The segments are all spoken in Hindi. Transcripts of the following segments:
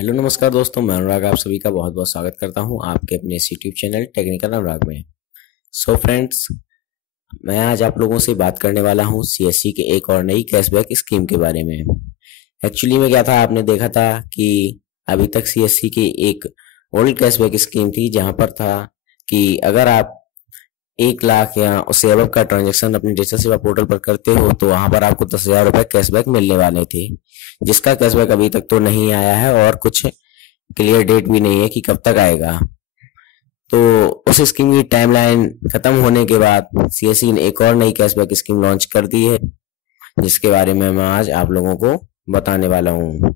हेलो नमस्कार दोस्तों, मैं अनुराग आप सभी का बहुत बहुत स्वागत करता हूं आपके अपने इस यूट्यूब चैनल टेक्निकल अनुराग में। सो फ्रेंड्स, मैं आज आप लोगों से बात करने वाला हूं सीएससी के एक और नई कैशबैक स्कीम के बारे में। एक्चुअली में क्या था, आपने देखा था कि अभी तक सीएससी की एक ओल्ड कैशबैक स्कीम थी जहां पर था कि अगर आप 1 लाख या उससे अबव का ट्रांजैक्शन अपनी डिजिटल सेवा पोर्टल पर करते हो तो वहां पर आपको 10,000 रुपए कैशबैक मिलने वाले थे, जिसका कैशबैक अभी तक तो नहीं आया है और कुछ क्लियर डेट भी नहीं है कि कब तक आएगा। तो उस स्कीम की टाइमलाइन खत्म होने के बाद सीएससी ने एक और नई कैशबैक स्कीम लॉन्च कर दी है, जिसके बारे में मैं आज आप लोगों को बताने वाला हूँ।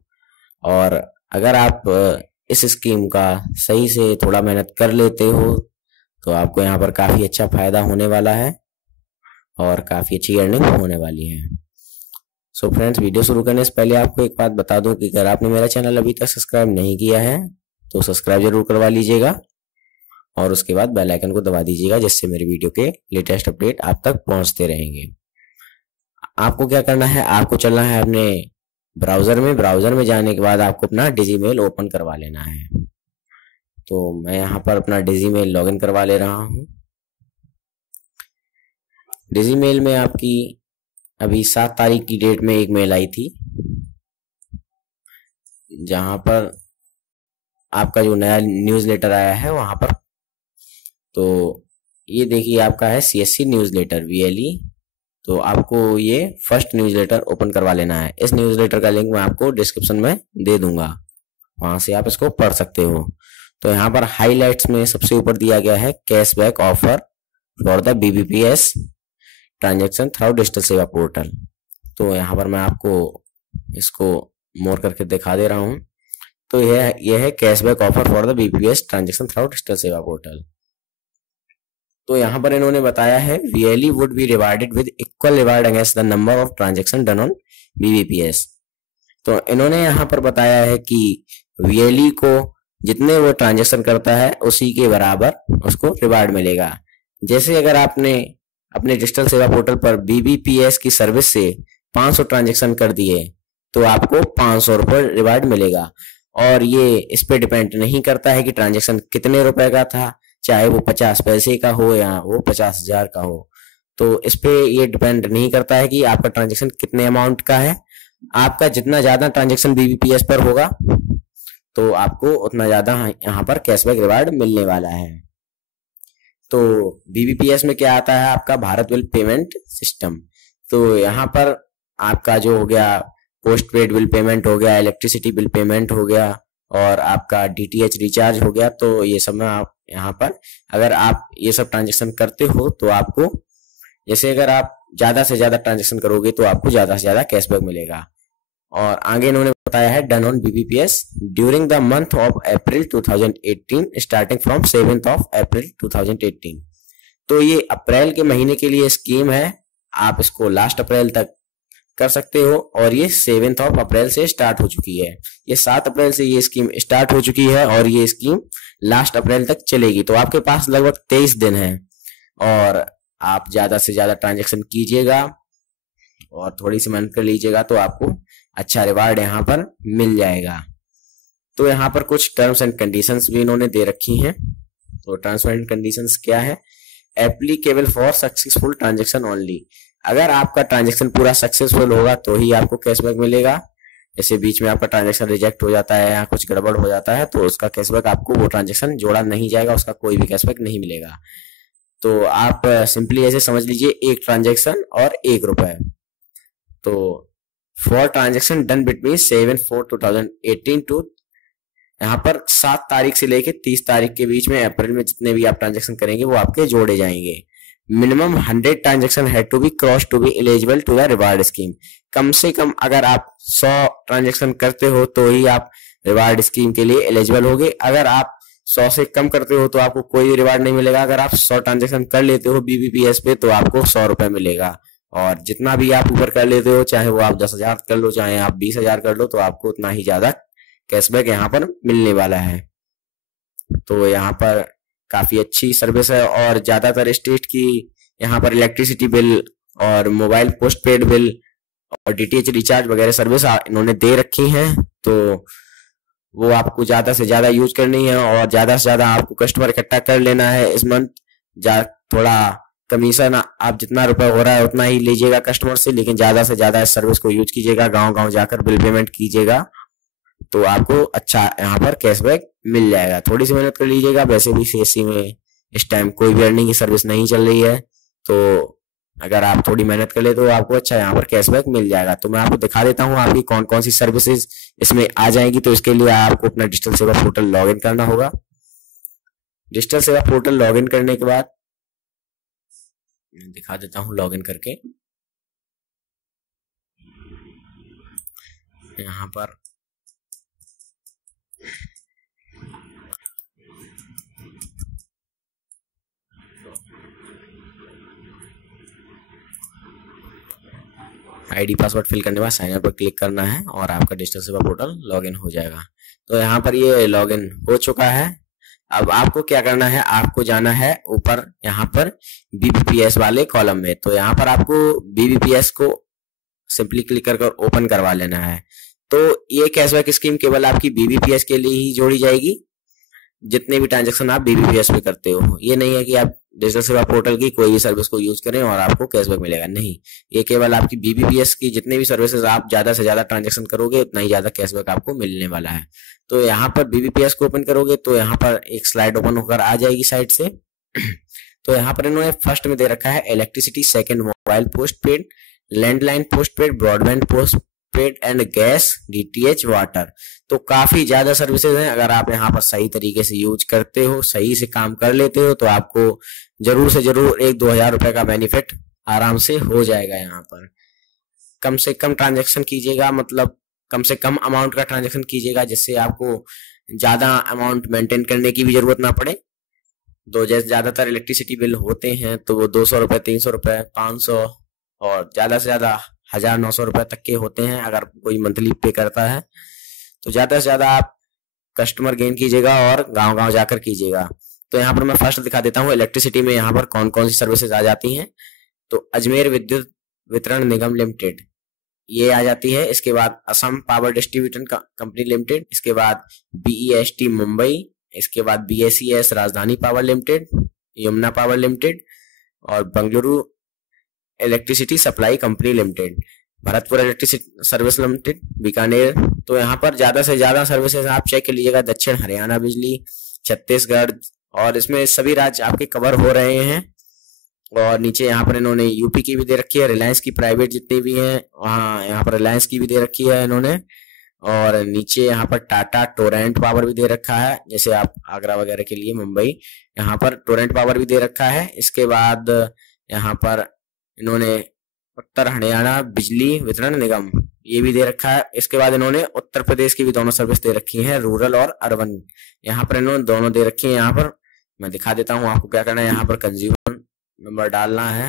और अगर आप इस स्कीम का सही से थोड़ा मेहनत कर लेते हो तो आपको यहाँ पर काफी अच्छा फायदा होने वाला है और काफी अच्छी अर्निंग होने वाली है। सो फ्रेंड्स, वीडियो शुरू करने से पहले आपको एक बात बता दूं कि अगर आपने मेरा चैनल अभी तक सब्सक्राइब नहीं किया है तो सब्सक्राइब जरूर करवा लीजिएगा और उसके बाद बेल आइकन को दबा दीजिएगा, जिससे मेरे वीडियो के लेटेस्ट अपडेट आप तक पहुंचते रहेंगे। आपको क्या करना है, आपको चलना है अपने ब्राउजर में जाने के बाद आपको अपना डिजीमेल ओपन करवा लेना है। तो मैं यहाँ पर अपना डिजीमेल लॉगिन करवा ले रहा हूँ। डिजीमेल में आपकी अभी 7 तारीख की डेट में एक मेल आई थी, जहां पर आपका जो नया न्यूज़लेटर आया है वहां पर, तो ये देखिए आपका है सीएससी न्यूज़लेटर VLE। तो आपको ये फर्स्ट न्यूज़लेटर ओपन करवा लेना है। इस न्यूज़लेटर का लिंक मैं आपको डिस्क्रिप्शन में दे दूंगा, वहां से आप इसको पढ़ सकते हो। तो यहाँ पर हाईलाइट्स में सबसे ऊपर दिया गया है cashback offer for the BBPS transaction through digital सेवा पोर्टल। तो यहाँ पर मैं आपको इसको मोर करके दिखा दे रहा हूँ। तो यह है cashback offer for the BBPS transaction through digital सेवा पोर्टल। तो यहाँ पर इन्होंने बताया है VLE would be rewarded with equal reward against the number of transaction done on BBPS। तो इन्होंने यहाँ पर बताया है कि VLE को जितने वो ट्रांजैक्शन करता है उसी के बराबर उसको रिवार्ड मिलेगा। जैसे अगर आपने अपने डिजिटल सेवा पोर्टल पर BBPS की सर्विस से 500 ट्रांजैक्शन कर दिए तो आपको 500 रुपये रिवार्ड मिलेगा। और ये इस पे डिपेंड नहीं करता है कि ट्रांजैक्शन कितने रुपए का था, चाहे वो 50 पैसे का हो या वो 50,000 का हो। तो इस पे ये डिपेंड नहीं करता है कि आपका ट्रांजैक्शन कितने अमाउंट का है। आपका जितना ज्यादा ट्रांजैक्शन BBPS पर होगा तो आपको उतना ज्यादा यहाँ पर कैशबैक रिवार्ड मिलने वाला है। तो BBPS में क्या आता है, आपका भारत बिल पेमेंट सिस्टम। तो यहाँ पर आपका जो हो गया पोस्ट पेड बिल पेमेंट हो गया, इलेक्ट्रिसिटी बिल पेमेंट हो गया और आपका DTH रिचार्ज हो गया। तो ये सब में आप यहाँ पर अगर आप ये सब ट्रांजेक्शन करते हो तो आपको, जैसे अगर आप ज्यादा से ज्यादा ट्रांजेक्शन करोगे तो आपको ज्यादा से ज्यादा कैशबैक मिलेगा। और आगे इन्होंने बताया है done on BBPS during the month of April 2018 starting from 7th of April 2018। तो ये अप्रैल के महीने के लिए स्कीम है, आप इसको लास्ट अप्रैल तक कर सकते हो और ये 7th of April से स्टार्ट हो चुकी है। ये 7 अप्रैल से ये स्कीम स्टार्ट हो चुकी है और ये स्कीम लास्ट अप्रैल तक चलेगी। तो आपके पास लगभग 23 दिन है और आप ज्यादा से ज्यादा ट्रांजेक्शन कीजिएगा और थोड़ी सी मेहनत कर लीजिएगा तो आपको अच्छा रिवार्ड यहाँ पर मिल जाएगा। तो यहाँ पर कुछ टर्म्स एंड कंडीशंस भी इन्होंने दे रखी हैं। तो टर्म्स एंड कंडीशंस क्या है, applicable for successful transaction only. अगर आपका ट्रांजैक्शन पूरा सक्सेसफुल होगा तो ही आपको कैशबैक मिलेगा। जैसे बीच में आपका ट्रांजैक्शन रिजेक्ट हो जाता है या कुछ गड़बड़ हो जाता है तो उसका कैशबैक आपको, वो ट्रांजैक्शन जोड़ा नहीं जाएगा, उसका कोई भी कैशबैक नहीं मिलेगा। तो आप सिंपली ऐसे समझ लीजिए, एक ट्रांजैक्शन और 1 रुपए। तो for transaction done between 7/4/2018 to, यहाँ पर 7 तारीख से लेके 30 तारीख के बीच में अप्रैल में जितने भी आप ट्रांजेक्शन करेंगे वो आपके जोड़े जाएंगे। Minimum 100 transaction had to be cross to be eligible to the reward scheme. कम से कम अगर आप 100 ट्रांजेक्शन करते हो तो ही आप रिवार्ड स्कीम के लिए एलिजिबल होगे। अगर आप 100 से कम करते हो तो आपको कोई रिवार्ड नहीं मिलेगा। अगर आप 100 ट्रांजेक्शन कर लेते हो BBPS पे तो आपको 100 रुपए मिलेगा। और जितना भी आप ऊपर कर लेते हो, चाहे वो आप 10,000 कर लो, चाहे आप 20,000 कर लो, तो आपको उतना ही ज्यादा कैशबैक यहाँ पर मिलने वाला है। तो यहाँ पर काफी अच्छी सर्विस है और ज्यादातर स्टेट की यहाँ पर इलेक्ट्रिसिटी बिल और मोबाइल पोस्ट पेड बिल और DTH रिचार्ज वगैरह सर्विस इन्होंने दे रखी हैं। तो वो आपको ज्यादा से ज्यादा यूज करनी है और ज्यादा से ज्यादा आपको कस्टमर इकट्ठा कर लेना है इस मंथ। थोड़ा कमीशन आप जितना रुपए हो रहा है उतना ही लीजिएगा कस्टमर से, लेकिन ज्यादा से ज्यादा इस सर्विस को यूज कीजिएगा, गांव गांव जाकर बिल पेमेंट कीजिएगा, तो आपको अच्छा यहाँ पर कैशबैक मिल जाएगा। थोड़ी सी मेहनत कर लीजिएगा। वैसे भी सीएससी में इस टाइम कोई भी अर्निंग की सर्विस नहीं चल रही है, तो अगर आप थोड़ी मेहनत कर ले तो आपको अच्छा यहाँ पर कैशबैक मिल जाएगा। तो मैं आपको दिखा देता हूँ आपकी कौन कौन सी सर्विसेज इसमें आ जाएंगी। तो इसके लिए आपको अपना डिजिटल सेवा पोर्टल लॉग इन करना होगा। डिजिटल सेवा पोर्टल लॉग इन करने के बाद दिखा देता हूँ लॉग इन करके। यहाँ पर आईडी पासवर्ड फिल करने के बाद साइन अप पर क्लिक करना है और आपका डिजिटल सेवा पोर्टल लॉगिन हो जाएगा। तो यहाँ पर ये लॉगिन हो चुका है। अब आपको क्या करना है, आपको जाना है ऊपर यहाँ पर बीबीपीएस वाले कॉलम में। तो यहाँ पर आपको बीबीपीएस को सिंपली क्लिक कर ओपन करवा लेना है। तो ये कैशबैक स्कीम केवल आपकी बीबीपीएस के लिए ही जोड़ी जाएगी, जितने भी ट्रांजेक्शन आप बीबीपीएस पे करते हो। ये नहीं है कि आप डिजिटल सेवा पोर्टल की कोई भी सर्विस को यूज करें और आपको कैशबैक मिलेगा, नहीं। ये केवल आपकी बीबीपीएस की जितने भी सर्विसेज आप ज्यादा से ज्यादा ट्रांजेक्शन करोगे उतना ही ज्यादा कैशबैक आपको मिलने वाला है। तो यहाँ पर बीबीपीएस को ओपन करोगे तो यहाँ पर एक स्लाइड ओपन होकर आ जाएगी साइड से। तो यहाँ पर इन्होंने फर्स्ट में दे रखा है electricity, second mobile post paid, landline post paid, broadband post paid and gas, DTH, water. तो काफी ज्यादा सर्विसेज हैं। अगर आप यहाँ पर सही तरीके से यूज करते हो, सही से काम कर लेते हो, तो आपको जरूर से जरूर 1-2 हजार रुपए का बेनिफिट आराम से हो जाएगा। यहाँ पर कम से कम ट्रांजेक्शन कीजिएगा, मतलब कम से कम अमाउंट का ट्रांजेक्शन कीजिएगा, जिससे आपको ज्यादा अमाउंट मेंटेन करने की भी जरूरत ना पड़े। तो जैसे ज्यादातर इलेक्ट्रिसिटी बिल होते हैं तो वो 200 रुपए, 300 रुपए, 500 और ज्यादा से ज्यादा 1900 रुपए तक के होते हैं। अगर कोई मंथली पे करता है तो ज्यादा से ज्यादा आप कस्टमर गेन कीजिएगा और गांव गांव जाकर कीजिएगा। तो यहाँ पर मैं फर्स्ट दिखा देता हूँ इलेक्ट्रिसिटी में यहाँ पर कौन कौन सी सर्विसेज आ जाती हैं। तो अजमेर विद्युत वितरण निगम लिमिटेड ये आ जाती है। इसके बाद Assam power distribution company limited, इसके बाद बीईएसटी मुंबई, इसके बाद BSES Rajdhani power limited, Yamuna power limited और Bengaluru electricity supply company limited, Bharatpur electricity service limited, Bikaner. तो यहाँ पर ज्यादा से ज्यादा सर्विसेज आप चेक कर लीजिएगा। दक्षिण हरियाणा बिजली, छत्तीसगढ़, और इसमें सभी राज्य आपके कवर हो रहे हैं। और नीचे यहाँ पर इन्होंने यूपी की भी दे रखी है, रिलायंस की प्राइवेट जितनी भी हैं वहाँ यहाँ पर रिलायंस की भी दे रखी है इन्होंने। और नीचे यहाँ पर टाटा टोरेंट पावर भी दे रखा है, जैसे आप आगरा वगैरह के लिए मुंबई, यहाँ पर टोरेंट पावर भी दे रखा है। इसके बाद यहाँ पर इन्होंने उत्तर हरियाणा बिजली वितरण निगम ये भी दे रखा है। इसके बाद इन्होंने उत्तर प्रदेश की भी दोनों सर्विस दे रखी है, रूरल और अर्बन। यहाँ पर इन्होंने दोनों दे रखी है। यहाँ पर मैं दिखा देता हूँ आपको क्या करना है। यहाँ पर कंज्यूमर नंबर डालना है,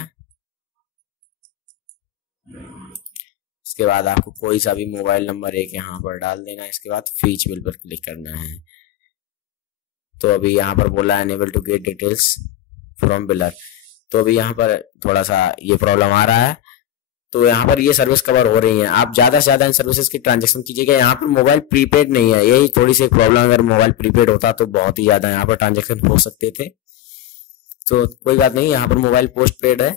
इसके बाद आपको कोई सा भी मोबाइल नंबर एक यहाँ पर डाल देना है। इसके बाद फीच बिल पर क्लिक करना है। तो अभी यहाँ पर बोला unable to get details from biller, तो अभी यहाँ पर थोड़ा सा ये प्रॉब्लम आ रहा है। तो यहाँ पर ये सर्विस कवर हो रही है। आप ज्यादा से ज्यादा इन सर्विसेज की ट्रांजेक्शन कीजिएगा। यहाँ पर मोबाइल प्रीपेड नहीं है, यही थोड़ी सी प्रॉब्लम। अगर मोबाइल प्रीपेड होता तो बहुत ही ज्यादा यहाँ पर ट्रांजेक्शन हो सकते थे। तो कोई बात नहीं, यहाँ पर मोबाइल पोस्ट पेड है,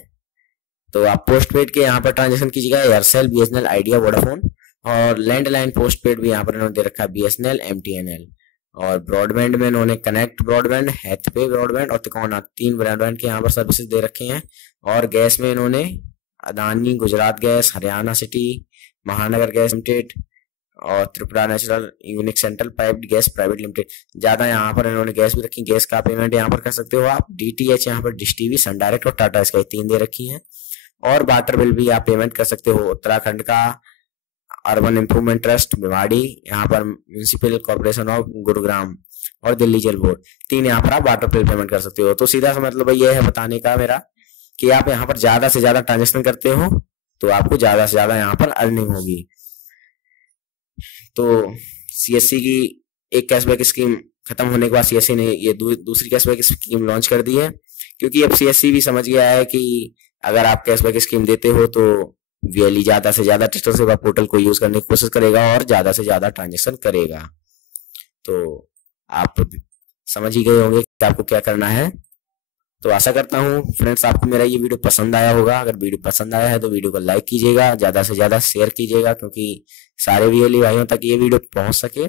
तो आप पोस्ट पेड के यहाँ पर ट्रांजेक्शन कीजिएगा। Aircel, BSNL, idea, Vodafone. और लैंडलाइन पोस्ट पेड भी यहाँ पर इन्होंने दे रखा है, बीएसएनएल, एमटीएनएल। और ब्रॉडबैंड में इन्होंने कनेक्ट ब्रॉडबैंड, हैथवे ब्रॉडबैंड और तिकोना, 3 ब्रॉडबैंड के यहाँ पर सर्विसेज दे रखे हैं। और गैस में इन्होंने अदानी, गुजरात गैस, हरियाणा सिटी, महानगर गैस लिमिटेड और Tripura natural unique central piped gas private limited. ज्यादा यहाँ पर इन्होंने गैस भी रखी। गैस का पेमेंट यहाँ पर कर सकते हो आप। डीटीएच यहाँ पर डिश टीवी, सन डायरेक्ट और टाटा स्काई 3 दे रखी है। और वाटर बिल भी आप पेमेंट कर सकते हो। उत्तराखंड का अर्बन इंप्रूवमेंट ट्रस्ट भिवाड़ी, यहाँ पर म्यूनिसिपल कॉर्पोरेशन ऑफ गुरुग्राम और दिल्ली जल बोर्ड, 3 यहाँ पर आप वाटर बिल पेमेंट कर सकते हो। तो सीधा सा मतलब ये है बताने का मेरा कि आप यहाँ पर ज्यादा से ज्यादा ट्रांजेक्शन करते हो तो आपको ज्यादा से ज्यादा यहाँ पर अर्निंग होगी। तो सीएससी की एक कैशबैक स्कीम खत्म होने के बाद सीएससी ने ये दूसरी कैशबैक स्कीम लॉन्च कर दी है, क्योंकि अब सीएससी भी समझ गया है कि अगर आप कैशबैक स्कीम देते हो तो वीएलई ज्यादा से ज्यादा डिजिटल सेवा पोर्टल को यूज करने की कोशिश करेगा और ज्यादा से ज्यादा ट्रांजेक्शन करेगा। तो आप समझ ही गए होंगे कि आपको क्या करना है। तो आशा करता हूँ फ्रेंड्स आपको मेरा ये वीडियो पसंद आया होगा। अगर वीडियो पसंद आया है तो वीडियो को लाइक कीजिएगा, ज़्यादा से ज़्यादा शेयर कीजिएगा, क्योंकि सारे वीएलई भाइयों तक ये वीडियो पहुँच सके।